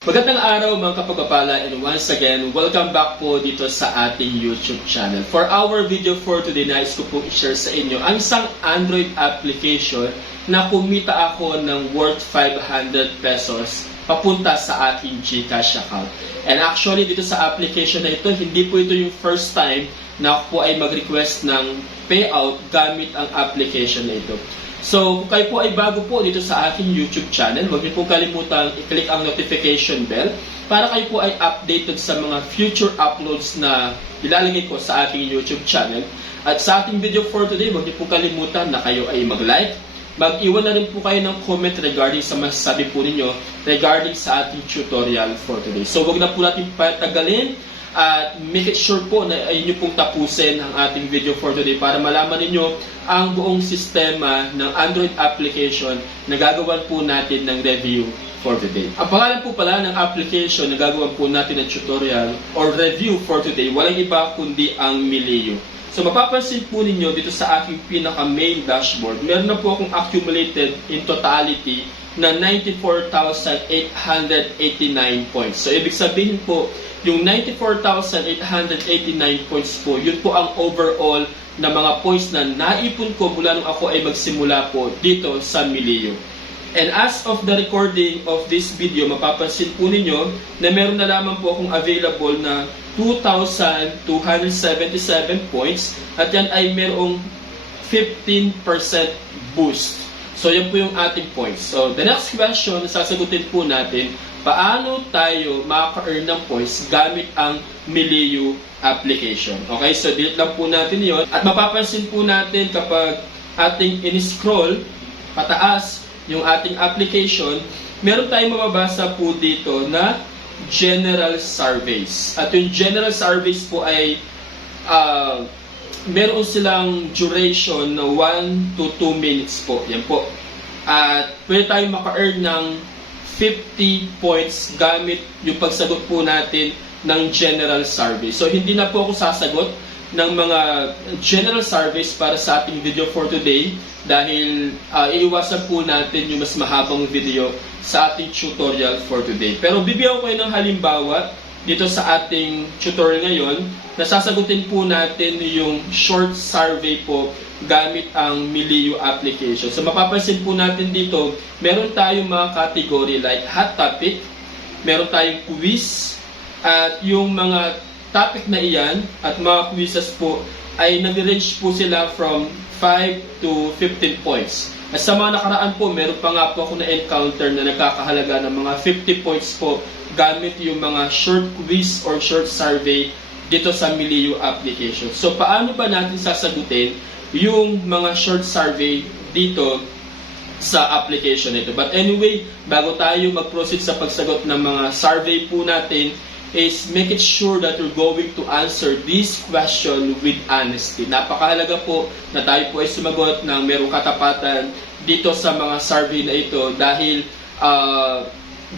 Magandang araw mga kapagpapala, and once again, welcome back po dito sa ating YouTube channel. For our video for today, nais ko po i-share sa inyo ang isang Android application na kumita ako ng worth 500 pesos papunta sa aking GCash account. And actually, dito sa application na ito, hindi po ito yung first time na ako po ay mag-request ng payout gamit ang application na ito. So, kung kayo po ay bago po dito sa aking YouTube channel, huwag niyo po kalimutan i-click ang notification bell para kayo po ay updated sa mga future uploads na ilalagay ko sa aking YouTube channel. At sa ating video for today, huwag niyo po kalimutan na kayo ay mag-like, mag-iwan na rin po kayo ng comment regarding sa masasabi po ninyo regarding sa ating tutorial for today. So, huwag na po natin patagalin at make it sure po na inyo pong tapusin ang ating video for today para malaman ninyo ang buong sistema ng Android application na gagawan po natin ng review for today. Ang pangalan po pala ng application na gagawan po natin ng tutorial or review for today, walang iba kundi ang Mileo. So mapapansin po ninyo dito sa aking pinaka-main dashboard, meron na po akong accumulated in totality na 94,889 points. So ibig sabihin po, yung 94,889 points po, yun po ang overall na mga points na naipon ko mula nung ako ay magsimula po dito sa Mileo. And as of the recording of this video, mapapansin po ninyo na meron na lamang po akong available na 2,277 points at yan ay merong 15% boost. So yan po yung ating points. So the next question na sasagutin po natin, paano tayo makaka-earn ng points gamit ang Mileo application? Okay, so delete lang po natin yon. At mapapansin po natin kapag ating in-scroll pataas yung ating application, meron tayong mababasa po dito na general surveys. At yung general surveys po ay meron silang duration na 1 to 2 minutes po. Yan po. At pwede tayong maka-earn ng 50 points gamit yung pagsagot po natin ng general survey. So hindi na po ako sasagot ng mga general surveys para sa ating video for today dahil iiwasan po natin yung mas mahabang video sa ating tutorial for today. Pero bibigyan ko kayo ng halimbawa dito sa ating tutorial ngayon na sasagutin po natin yung short survey po gamit ang Mileo application. So mapapansin po natin dito, meron tayong mga category like hot topic, meron tayong quiz, at yung mga topic na iyan at mga quizzes po ay nag-range po sila from 5 to 15 points. At sa mga nakaraan po, meron pa nga po ako na-encounter na nagkakahalaga ng mga 50 points po gamit yung mga short quiz or short survey dito sa Mileo application. So paano ba natin sasagutin yung mga short survey dito sa application nito? But anyway, bago tayo mag-proceed sa pagsagot ng mga survey po natin, is make it sure that you're going to answer this question with honesty. Napakahalaga po na tayo po ay sumagot ng merong katapatan dito sa mga survey na ito dahil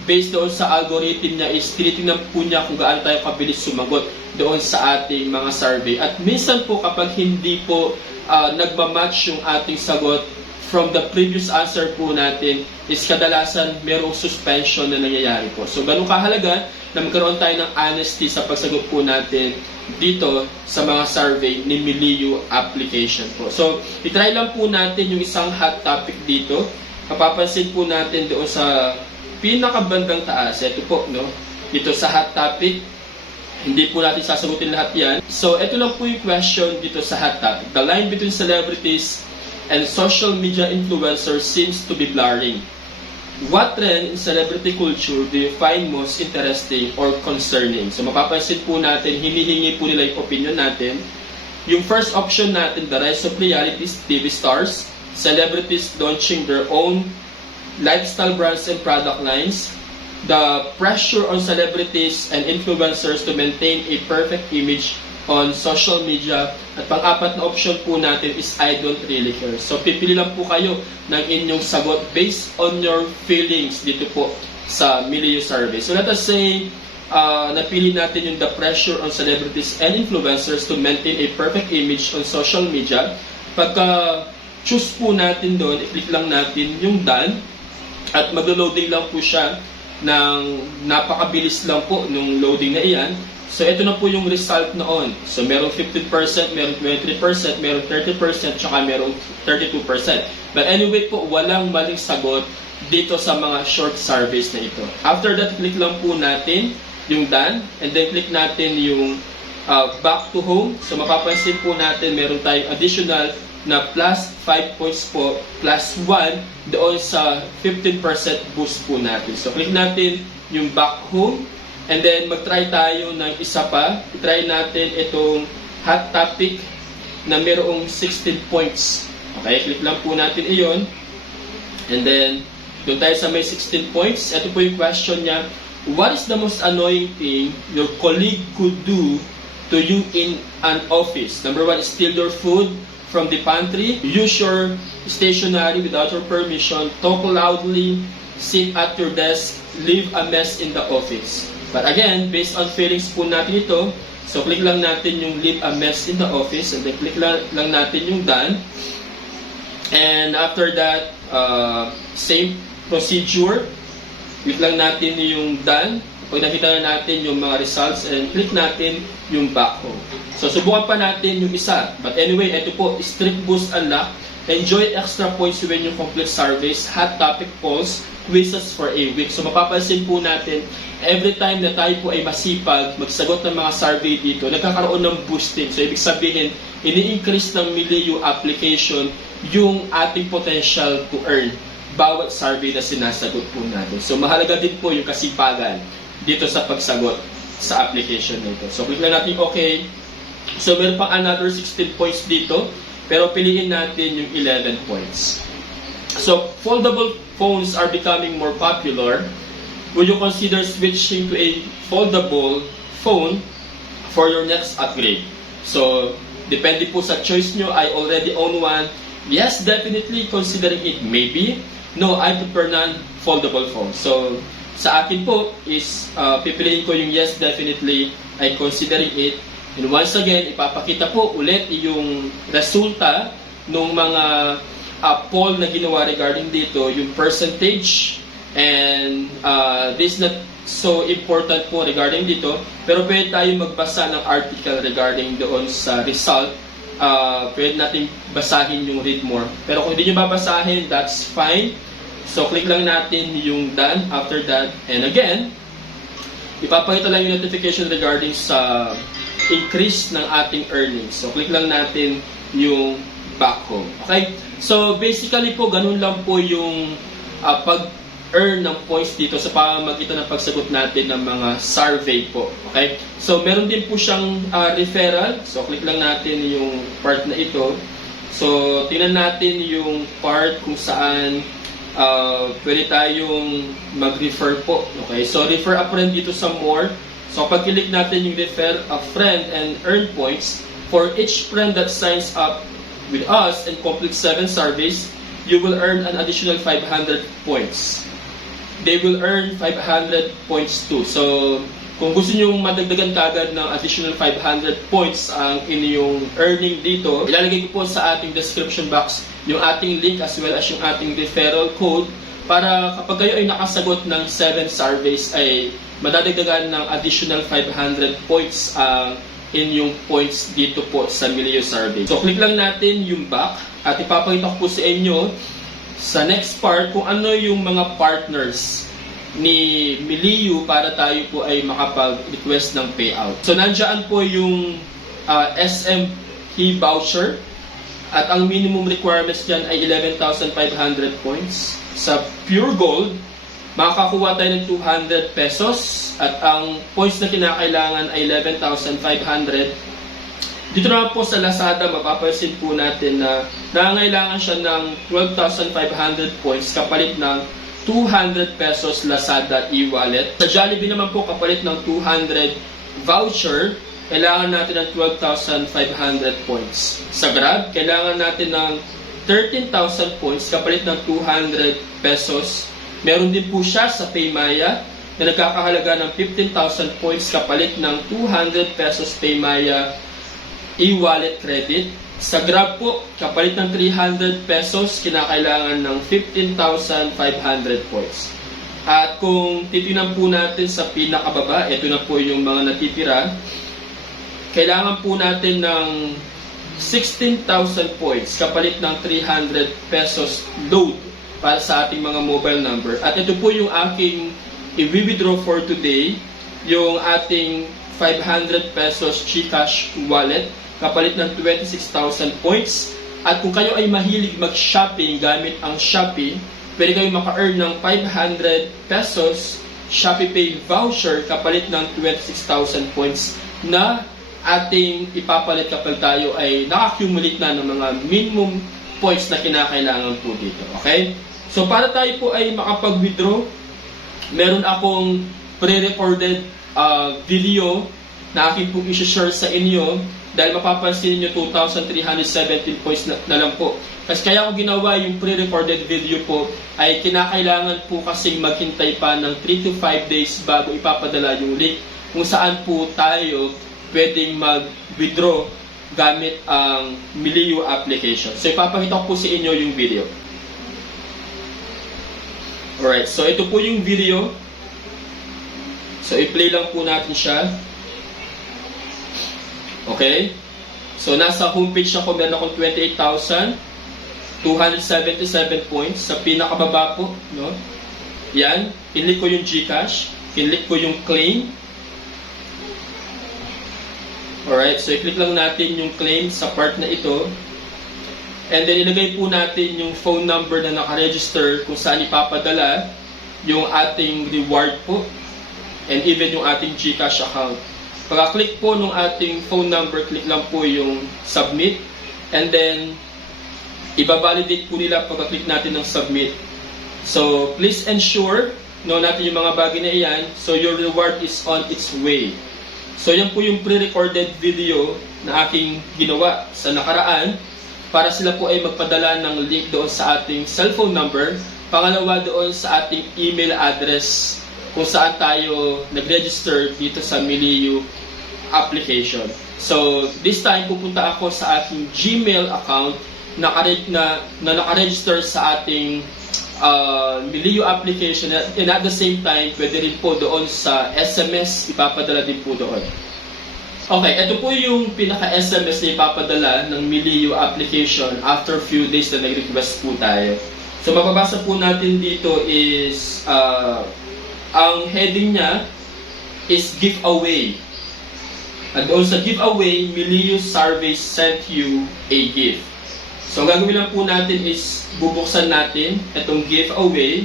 based doon sa algorithm niya is tinitingnan po niya kung gaano tayo kabilis sumagot doon sa ating mga survey. At minsan po kapag hindi po nagmamatch yung ating sagot from the previous answer po natin is kadalasan merong suspension na nangyayari po. So ganun kahalaga na magkaroon tayo ng honesty sa pagsagot po natin dito sa mga survey ni Mileo application po. So itry lang po natin yung isang hot topic dito. Mapapansin po natin doon sa pinakabandang taas. Ito po, no? Dito sa hot topic, hindi po natin sasagutin lahat yan. So ito lang po yung question dito sa hot topic. The line between celebrities and social media influencers seems to be blurring. What trend in celebrity culture do you find most interesting or concerning? So mapapansin po natin, hinihingi po nila yung opinion natin. Yung first option natin, the rise of reality TV stars, celebrities launching their own lifestyle brands and product lines, the pressure on celebrities and influencers to maintain a perfect image on social media, at pang-apat na option po natin is I don't really care. So pipili lang po kayo ng inyong sagot based on your feelings dito po sa Mileo survey. So let us say napili natin yung the pressure on celebrities and influencers to maintain a perfect image on social media. Pagka choose po natin doon, i-click lang natin yung done at maglo-loading lang po siya ng napakabilis lang po nung loading na iyan. So ito na po yung result noon. So merong 15%, merong 23%, merong 30%, tsaka merong 32%. But anyway po, walang maling sagot dito sa mga short surveys na ito. After that, click lang po natin yung done, and then click natin yung back to home. So mapapansin po natin meron tayong additional na plus 5 points po, plus 1 doon sa 15% boost po natin. So click natin yung back home, and then mag-try tayo ng isa pa. I-try natin itong hot topic na mayroong 16 points. Okay, click lang po natin iyon. And then, doon tayo sa may 16 points. Ito po yung question niya. What is the most annoying thing your colleague could do to you in an office? Number 1 is steal your food from the pantry, use your stationery without your permission, talk loudly, sit at your desk, leave a mess in the office. But again, based on feelings po natin ito, so click lang natin yung leave a mess in the office, and then click lang natin yung done. And after that, same procedure, click lang natin yung done. Pag nakita na natin yung mga results, and click natin yung back home. So subukan pa natin yung isa. But anyway, ito po, strict boost unlock. Enjoy extra points when you complete surveys, hot topic polls, quizzes for a week. So mapapansin po natin, every time na tayo po ay masipag magsagot ng mga survey dito, nagkakaroon ng boosting. So ibig sabihin, ini-increase ng milieu application yung ating potential to earn bawat survey na sinasagot po natin. So mahalaga din po yung kasipagan dito sa pagsagot sa application nito. So click lang natin okay. So meron pang another 16 points dito, pero piliin natin yung 11 points. So foldable phones are becoming more popular. Would you consider switching to a foldable phone for your next upgrade? So depende po sa choice nyo. I already own one. Yes, definitely considering it. Maybe. No, I prefer non-foldable phone. So sa akin po is pipiliin ko yung yes, definitely. I considering it. And once again, ipapakita po ulit yung resulta ng mga poll na ginawa regarding dito, yung percentage, and this is not so important po regarding dito, pero pwede tayo magbasa ng article regarding doon sa result. Pwede natin basahin yung read more. Pero kung hindi nyo babasahin, that's fine. So click lang natin yung done after that. And again, ipapakita lang yung notification regarding sa increase ng ating earnings. So click lang natin yung back home. Okay? So basically po, ganun lang po yung pag-earn ng points dito sa pamamagitan ng pagsagot natin ng mga survey po. Okay? So meron din po siyang referral. So click lang natin yung part na ito. So tingnan natin yung part kung saan pwede tayong mag-refer po. Okay? So refer a friend dito sa more. So pag click natin yung refer a friend and earn points, for each friend that signs up with us and complete 7 surveys, you will earn an additional 500 points. They will earn 500 points too. So kung gusto nyo madagdagan kagad ng additional 500 points ang inyong earning dito, ilalagay ko po sa ating description box yung ating link as well as yung ating referral code para kapag kayo ay nakasagot ng 7 surveys ay madadagdagan ng additional 500 points ang inyong points dito po sa Milieu Survey. So click lang natin yung back at ipapakita ko po sa inyo sa next part kung ano yung mga partners ni Milieu para tayo po ay makapag-request ng payout. So nandiyan po yung SM voucher at ang minimum requirements dyan ay 11,500 points. Sa Pure Gold, makakakuha tayo ng 200 pesos at ang points na kinakailangan ay 11,500. Dito naman po sa Lazada, mapapansin po natin na nangangailangan siya ng 12,500 points kapalit ng 200 pesos Lazada e-wallet. Sa Jollibee naman po, kapalit ng 200 voucher, kailangan natin ng 12,500 points. Sa Grab, kailangan natin ng 13,000 points kapalit ng 200 pesos. Meron din po siya sa Paymaya na nagkakahalaga ng 15,000 points kapalit ng 200 pesos Paymaya e-wallet credit. Sa Grab po, kapalit ng 300 pesos, kinakailangan ng 15,500 points. At kung titingnan po natin sa pinakababa, ito na po yung mga natitira. Kailangan po natin ng 16,000 points kapalit ng 300 pesos load para sa ating mga mobile number. At ito po yung aking i-withdraw for today, yung ating 500 pesos GCash wallet kapalit ng 26,000 points. At kung kayo ay mahilig mag-shopping gamit ang Shopee, pwede kayo maka-earn ng 500 pesos Shopee Pay voucher kapalit ng 26,000 points na ating ipapalit kapag tayo ay naka-accumulate na ng mga minimum points na kinakailangan po dito. Okay? So para tayo po ay makapag-withdraw, meron akong pre-recorded video na aking po i-share sa inyo dahil mapapansin niyo 2,317 points na lang po. Kasi kaya ko ginawa yung pre-recorded video po ay kinakailangan po kasing maghintay pa ng 3 to 5 days bago ipapadala yung link kung saan po tayo pwedeng mag-withdraw gamit ang Milio application. So ipapakita ko po sa inyo yung video. Alright, so ito po yung video. So i-play lang po natin siya. Okay? So nasa homepage ako, meron akong 28,277 points. Sa pinakababa po, no? Yan, kinlik ko yung GCash, kinlik ko yung claim. Alright, so i-click lang natin yung claim sa part na ito. And then ilagay po natin yung phone number na nakaregister kung saan ipapadala yung ating reward po. And even yung ating GCash account. Pagka-click po nung ating phone number, click lang po yung submit. And then, ibabalidate po nila pagka-click natin ng submit. So, please ensure, no, natin yung mga bagay na iyan. So, your reward is on its way. So, yan po yung pre-recorded video na aking ginawa sa nakaraan para sila po ay magpadala ng link doon sa ating cellphone number. Pangalawa doon sa ating email address kung saan tayo nag-register dito sa Milio application. So, this time pupunta ako sa aking Gmail account na naka-register sa ating Milio application, and at the same time, pwede rin po doon sa SMS, ipapadala din po doon. Okay, ito po yung pinaka-SMS na ipapadala ng Milio application after few days na nag-request po tayo. So, mababasa po natin dito is ang heading niya is giveaway. At doon sa giveaway, Milio Survey sent you a gift. So, ang gagawin lang po natin is bubuksan natin itong giveaway.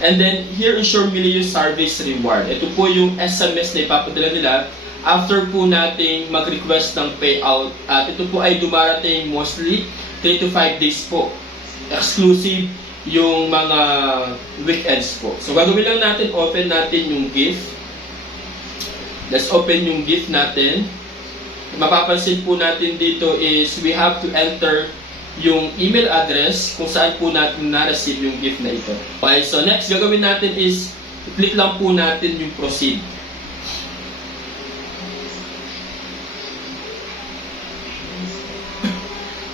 And then, here is your Milio Survey's reward. Ito po yung SMS na ipapadala nila after po nating mag-request ng payout. At ito po ay dumarating mostly 3 to 5 days po. Exclusive yung mga weekends po. So, gagawin lang natin, open natin yung gift. Let's open yung gift natin. Mapapansin po natin dito is we have to enter yung email address kung saan po natin na-receive yung gift na ito. Okay, so next gagawin natin is click lang po natin yung proceed.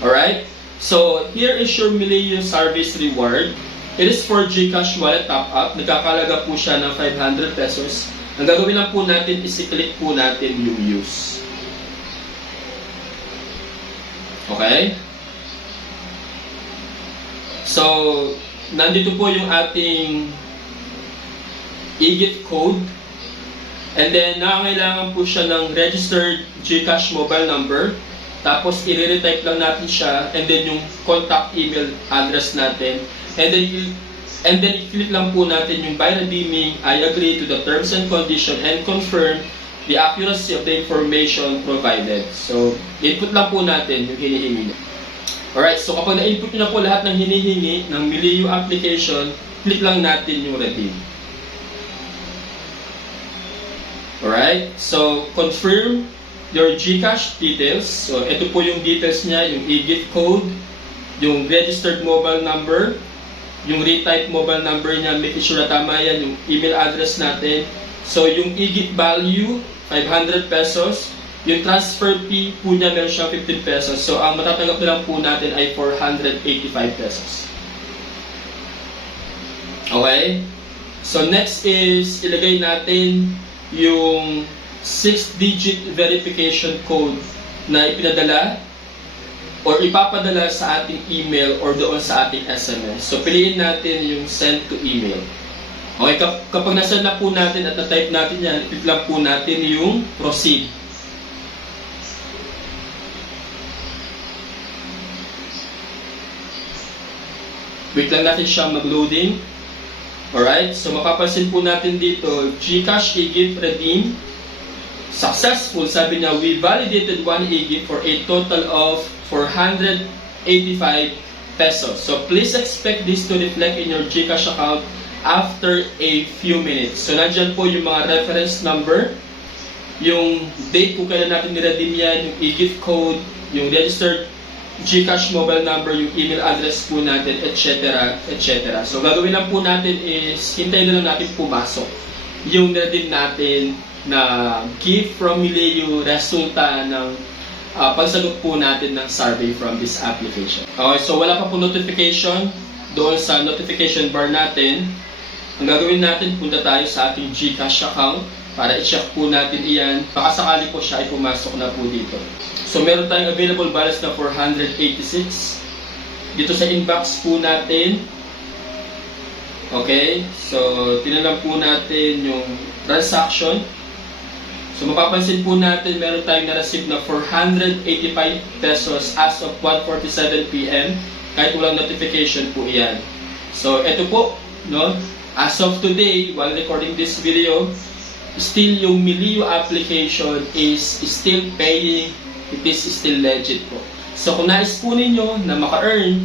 Alright? So, here is your Milio Service Reward. It is for GCash Wallet Top Up. Nagkakalaga po siya ng 500 pesos. Ang gagawin lang po natin is i-click po natin yung use. Okay? So, nandito po yung ating e-gift code. And then, nakakailangan po siya ng registered GCash mobile number. Tapos, i-retype lang natin siya. And then, yung contact email address natin. And then, i-click lang po natin yung by redeeming, I agree to the terms and conditions and confirm the accuracy of the information provided. So, input lang po natin yung hinihingi niya. Alright, so kapag na-input nyo na po lahat ng hinihingi ng Milio application, click lang natin yung redeem. Alright, so confirm your GCash details. So, ito po yung details niya, yung e-gift code, yung registered mobile number, yung retype mobile number niya, make sure na tama yan, yung email address natin. So, yung e-gift value, 500 pesos. Yung transfer fee po niya, meron siyang 15 pesos. So, ang matatanggap na lang po natin ay 485 pesos. Okay? So next is ilagay natin yung 6-digit verification code na ipinadala or ipapadala sa ating email or doon sa ating SMS. So piliin natin yung send to email. Okay, kapag nasa na po natin at na-type natin yan, i-click lang po natin yung proceed. Wait lang natin siyang mag-loading. Alright, so mapapansin po natin dito, GCash e-gift redeem. Successful, sabi niya, we validated one e-gift for a total of 485 pesos. So please expect this to reflect in your GCash account after a few minutes. So nandyan po yung mga reference number, yung date kung kailan natin niredeem yan, yung e-gift code, yung registered GCash mobile number, yung email address po natin, etc. etc. So gagawin lang po natin is hintayin na lang natin pumasok yung niredeem natin na gift from Mileo, resulta ng pagsagot po natin ng survey from this application. Okay, so wala pa po notification doon sa notification bar natin. Ang gagawin natin, punta tayo sa ating GCash account para i-check po natin iyan. Baka sakali po siya ay pumasok na po dito. So meron tayong available balance na 486. Dito sa inbox po natin. Okay, so tinalang po natin yung transaction. So mapapansin po natin meron tayong na-receive na 485 pesos as of 1:47 PM kahit walang notification po iyan. So ito po, no? As of today, while recording this video, still yung Mileo application is still paying. It is still legit po. So kung nais po ninyo na maka-earn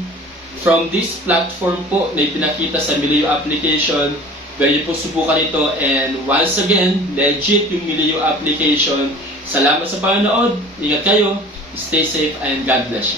from this platform po na ipinakita sa Mileo application, pwede po subukan ito, and once again, legit yung Mileo application. Salamat sa panonood, ingat kayo, stay safe, and God bless you.